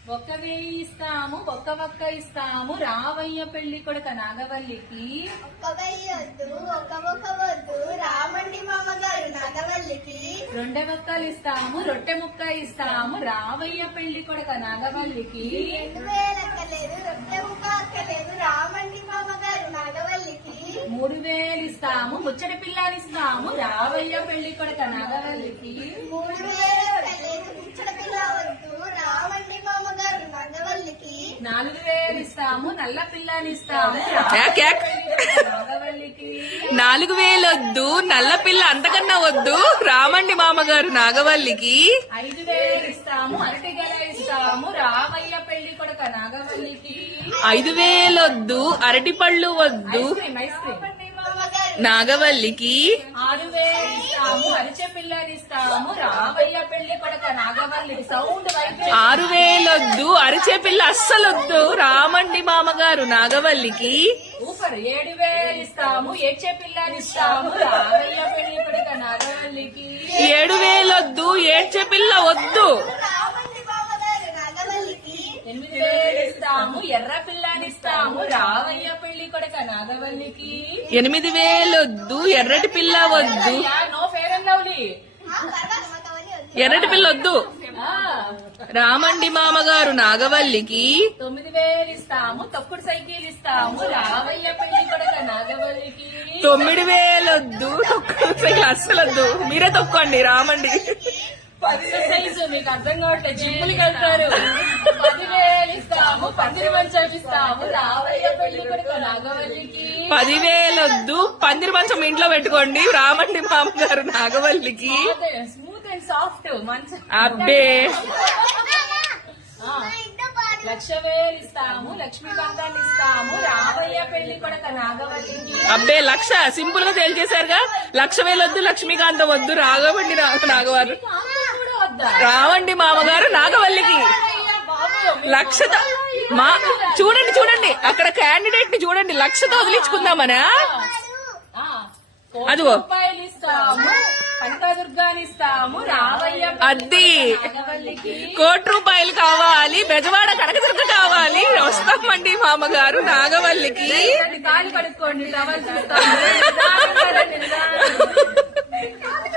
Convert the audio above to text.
1,000 ఇస్తాము, ఒక్క ఇస్తాము రావయ్య పెళ్లి కొడుక నాగవల్లికి. 1,000 వద్దు, ఒక్క వద్దు రామండి మామగారు నాగవల్లికి. 2 ఒక్కలు ఇస్తాము, రొట్టె ముక్క ఇస్తాము రావయ్య పెళ్లి కొడుక నాగవల్లికి. 2,000 అక్కలేదు, రొట్టె ముక్క అక్కలేదు రామండి మామగారు నాగవల్లికి. 3,000 ఇస్తాము, ముచ్చటి పిల్లానిస్తాము రావయ్య పెళ్లి కొడుక నాగవల్లికి. 3,000 అక్కలేదు, ముచ్చట పిల్ల వద్దు రామండి మామగారు నాగవల్లికి. 4,000 ఇస్తాము, నల్ల పిల్లానిస్తాము నాగవల్లికి. 4,000 వద్దు, నల్ల పిల్ల అంతకన్నా వద్దు రామండి మామగారు నాగవల్లికి. 5,000 ఇస్తాము, అరటిగల ఇస్తాము రావయ్య పెళ్లి కొడుక నాగవల్లికి. 5,000 వద్దు, అరటి పళ్ళు వద్దు ఐస్ క్రీమ్ నాగవల్లికి. 6,000 ఇస్తాము, అరిచె పిల్లనిస్తాము రావయ్య పెళ్లి కొడుక నాగవల్లికి. సౌండ్ 6,000 వద్దు, అరిచే పిల్ల అస్సలొద్దు రామండి మామగారు నాగవల్లికి. ఊపర్ 7,000 ఇస్తాము, ఏడ్చే పిల్లనిస్తాము రావయ్య పెళ్లి కొడుక నాగవల్లికి. 7,000 వద్దు, ఏడ్చే పిల్ల వద్దు రామండి మామగారు నాగవల్లికి. 8,000 ఇస్తాము, ఎర్ర పిల్లనిస్తాము రావయ్య పెళ్లి కొడుక నాగవల్లికి. 8,000 వద్దు, ఎర్రటి పిల్ల వద్దు నో ఫేర్ అండ్ లవ్లీ. ఎర్రటి పిల్ల వద్దు రామండి మామగారు నాగవల్లికి. 9,000 ఇస్తాము, తొక్కుడు సైకిల్ ఇస్తాము రావయ్య పెళ్లి కొడుక నాగవల్లికి. 9,000 వద్దు, తొక్కలు అస్సలొద్దు, మీరే తొక్కండి రామండి. ఎక్సర్సైజ్ మీకు అర్థం కావట్లేదు, జిమ్ములకి వెళ్తారు. 10,000 ఇస్తాము, పందిరి మంచం ఇస్తాము రావయ్య పెళ్లి కొడుక నాగవల్లికి. 10,000 వద్దు, పందిరి మంచం ఇంట్లో పెట్టుకోండి రామండి మామగారు నాగవల్లికి. స్మూత్ అండ్ సాఫ్ట్ మంచం. అబ్బే 1,00,000 ఇస్తాము, లక్ష్మీకాంతాన్ని ఇస్తాము రావయ్య పెళ్లి కొడుక నాగవల్లికి. అబ్బే 1,00,000 సింపుల్ గా తేల్చేశారుగా. 1,00,000 వద్దు, లక్ష్మీకాంతం వద్దు రాఘవండి నాగవారు రావండి మామగారు నాగవల్లికి. 1,00,000 చూడండి చూడండి అక్కడ క్యాండిడేట్ ని చూడండి, 1,00,000తో వదిలించుకుందామనా. అదిగో రూపాయలు ఇస్తాము, కనకదుర్గాని ఇస్తాము రావయ్య అది నాగవల్లికి. 1,00,00,000 రూపాయలు కావాలి, బెజవాడ కనకదుర్గ కావాలి, వస్తామండి మామగారు నాగవల్లికి. కాలు కడుక్కోండి, టవల్ చూస్తాము.